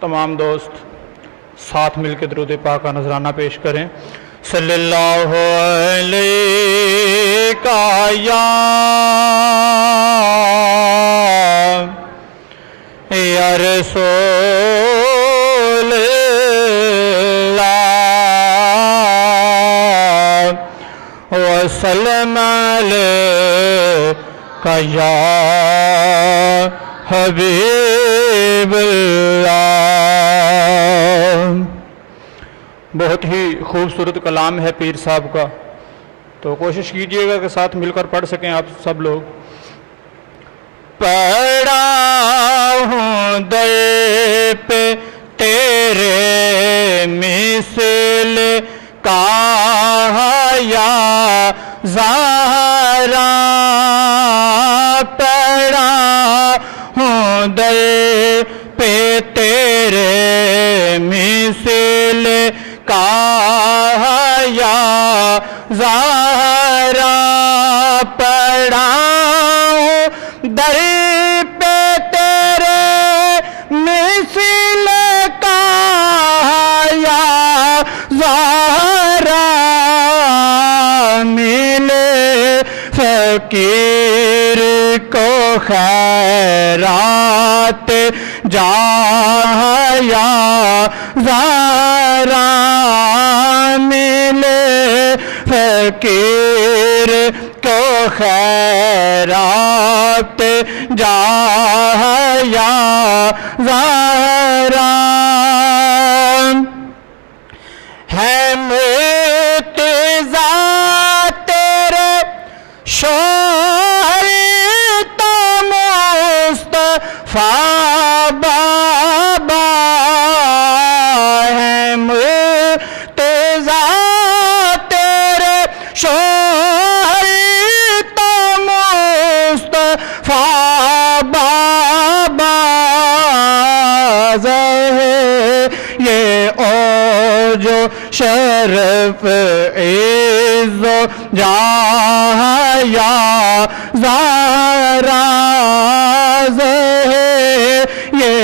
تمام دوست ساتھ مل کے درود پاک کا نذرانہ پیش کریں۔ صلی اللہ علیہ یا رسول اللہ وسلم علیکہ یا حبیب اللہ۔ بہت ہی خوبصورت کلام ہے پیر صاحب کا، تو کوشش کیجئے گا کہ ساتھ مل کر پڑھ سکیں آپ سب لوگ۔ پڑھا ہوں در پہ تیرے مثل کا یا زہرا، پڑھا ہوں در پہ تیرے مثل کا یا زہرا، پڑھا ہوں در پہ تیرے مثل کا یا زہرا، ملے فقیر کو خیرات جہاں یا زہرا، ملے فقیر کو خیرات جہاں یا زہرا، ہے مرتضیٰ تیرے شوہر تو مصطفیٰ بابا، ہے مرتضیٰ تیرے شوہر تو مصطفیٰ بابا، یہ جو شرف عز و جاہ یا زہرا، یہ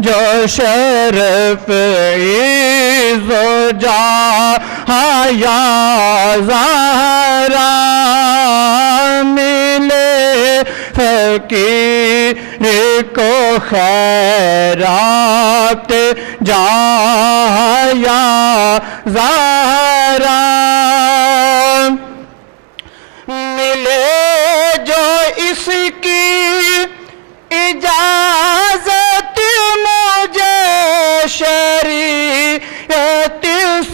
جو شرف عز و جاہ یا زہرا، ملے فقیر کو خیرات جہاں یا زہرا، ملے جو اس کی اجازت مجھے شریعت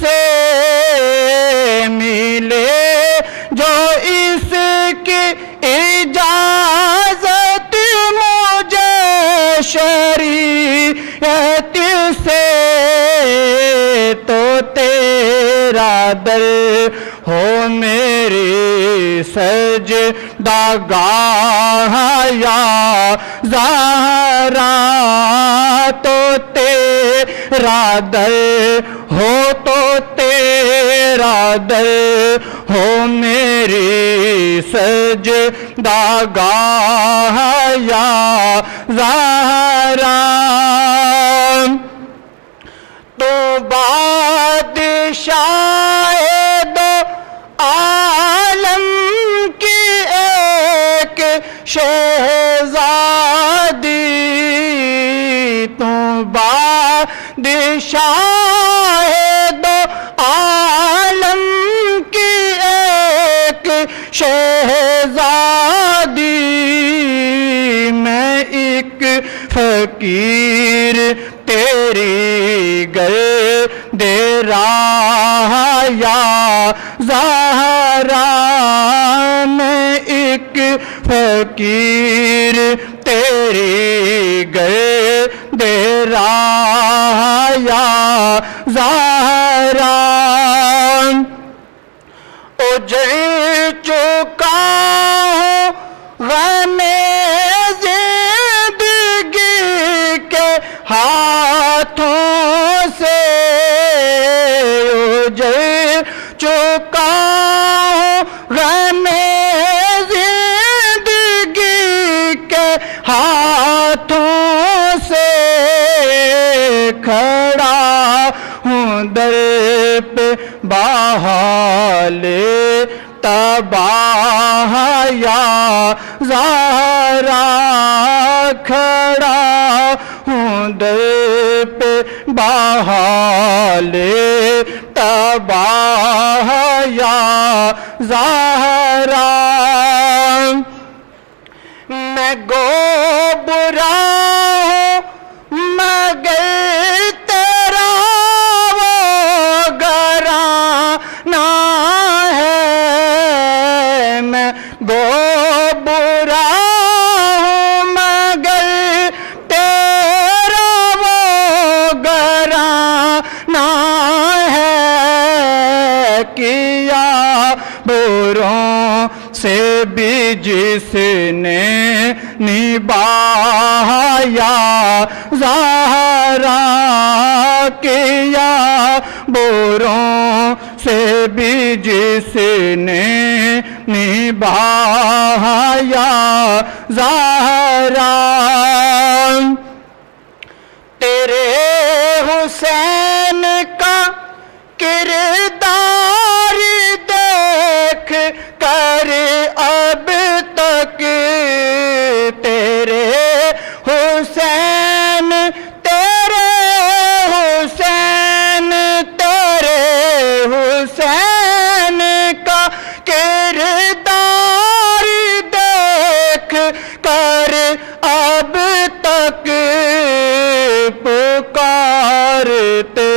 سے، ملے جو اس کی اجازت مجھے شریعت سے، تو تیرا در ہو میری سجدہ گاہ یا زہرا، تو تیرا در ہو، تو تیرا در ہو میری سجدہ گاہ یا زہرا، تو بادشاہ دو عالم کی ایک شہزادی، تو بادشاہ دو عالم کی ایک شہزادی، میں ایک فقیر تیری گرد راہ یا زہرا، میں ایک فقیر تیری گرد راہ یا زہرا، اجڑ چکا ہوں غم زندگی کے ہاتھوں سے، اجڑ چکا ہوں غم زندگی کے ہاتھوں سے، کھڑا ہوں در پہ بحال تباہ یا زہرا کھڑا ہوں در پہ بحال تباہ یا زہرا میں گو برا ہوں مگر تیرا وہ گرانا ہے میں گو برا ہوں مگر تیرا وہ گرانا ہے کیا بروں سے بھی جس نے نبھایا زہرا کیا بروں سے بھی جس نے نبھایا زہرا تیرے حسین کا کردار دیکھ کر اب تک تیرے حسین کا کردار دیکھ کر اب تک پکارتے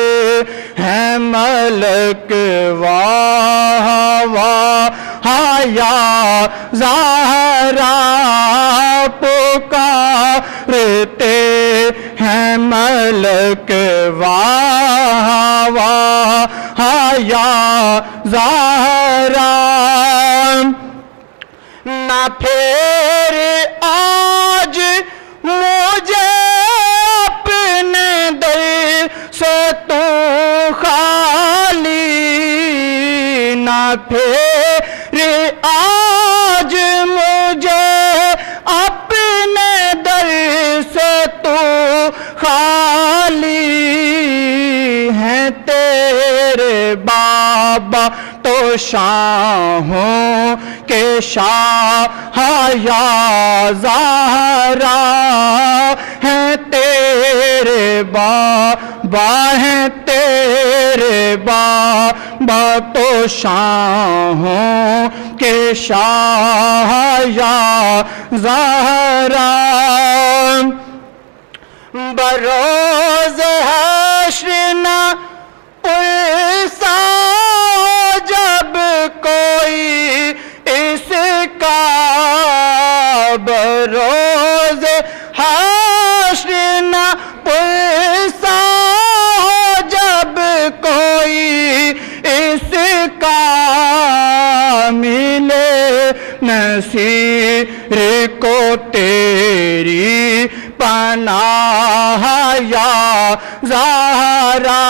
ہیں ملک واہ واہ یا زہرا پکارتے ہیں ملک واہ واہ یا زہرا نہ پھر آج مجھے اپنے دل سے تو خالی نہ پھر آج مجھے اپنے دل سے تو خالی ہیں تیرے بابا تو شاہوں کے شاہ یا زہرا ہیں تیرے بابا ہیں تیرے بابا تو شاہوں کے شاہ یا زہرا بروز حشر نہ پرسا جب کوئی اس کا بروز حشر نہ پرسا جب کوئی اس کا ملے نصیر کو تیری پناہ یا زہرا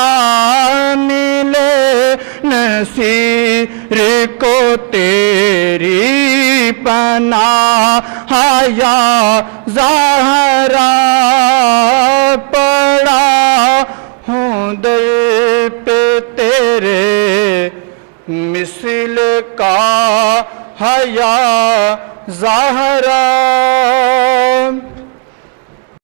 ملے نصیر کو تیری پناہ یا زہرا پڑا ہوں در پہ تیرے مثل کا حیا زہرا